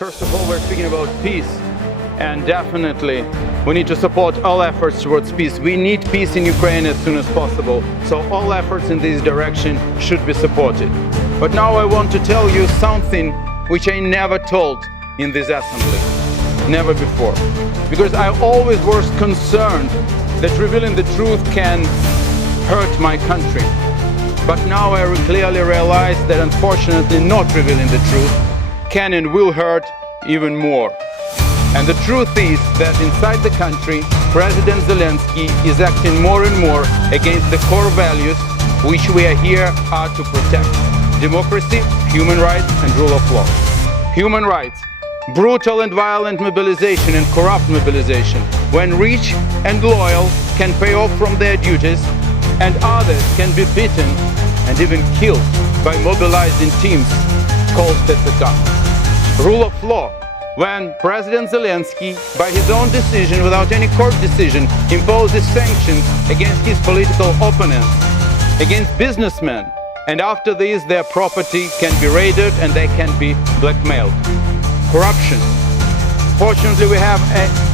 First of all, we're speaking about peace, and definitely we need to support all efforts towards peace. We need peace in Ukraine as soon as possible, so all efforts in this direction should be supported. But now I want to tell you something which I never told in this assembly, never before, because I always was concerned that revealing the truth can hurt my country. But now I clearly realize that unfortunately not revealing the truth can and will hurt even more. And the truth is that inside the country, President Zelensky is acting more and more against the core values which we are here to protect: democracy, human rights, and rule of law. Human rights: brutal and violent mobilization and corrupt mobilization, when rich and loyal can pay off from their duties and others can be beaten and even killed by mobilizing teams called Tetsuka. Rule of law: when President Zelensky, by his own decision, without any court decision, imposes sanctions against his political opponents, against businessmen, and after this their property can be raided and they can be blackmailed. Corruption: fortunately we have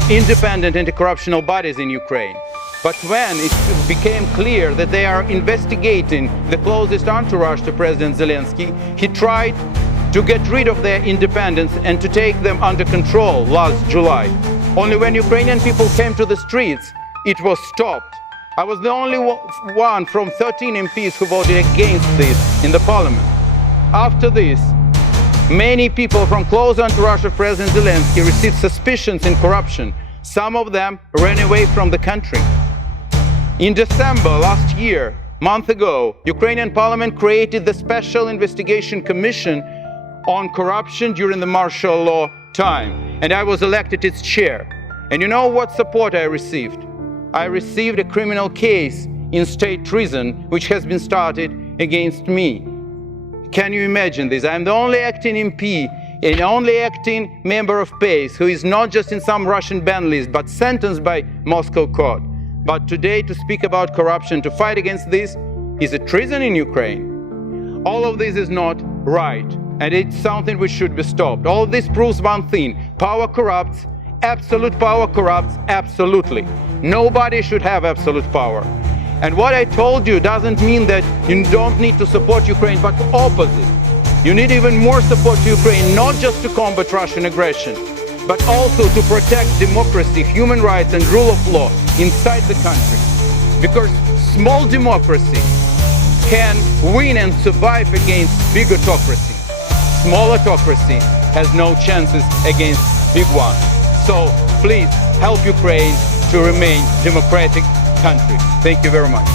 independent anti-corruptional bodies in Ukraine. But when it became clear that they are investigating the closest entourage to President Zelensky, he tried to get rid of their independence and to take them under control last July. Only when Ukrainian people came to the streets, it was stopped. I was the only one from 13 MPs who voted against this in the parliament. After this, many people from close entourage of President Zelensky received suspicions in corruption. Some of them ran away from the country. In December last year, month ago, Ukrainian parliament created the Special Investigation Commission on corruption during the martial law time, and I was elected its chair. And you know what support I received? I received a criminal case in state treason which has been started against me. Can you imagine this? I'm the only acting MP and only acting member of PACE who is not just in some Russian ban list but sentenced by Moscow court. But today to speak about corruption, to fight against this, is a treason in Ukraine. All of this is not right, and it's something which should be stopped. All of this proves one thing: power corrupts, absolute power corrupts absolutely. Nobody should have absolute power. And what I told you doesn't mean that you don't need to support Ukraine, but the opposite. You need even more support to Ukraine, not just to combat Russian aggression, but also to protect democracy, human rights, and rule of law inside the country. Because small democracy can win and survive against big autocracy. Small autocracy has no chances against big one. So please help Ukraine to remain a democratic country. Thank you very much.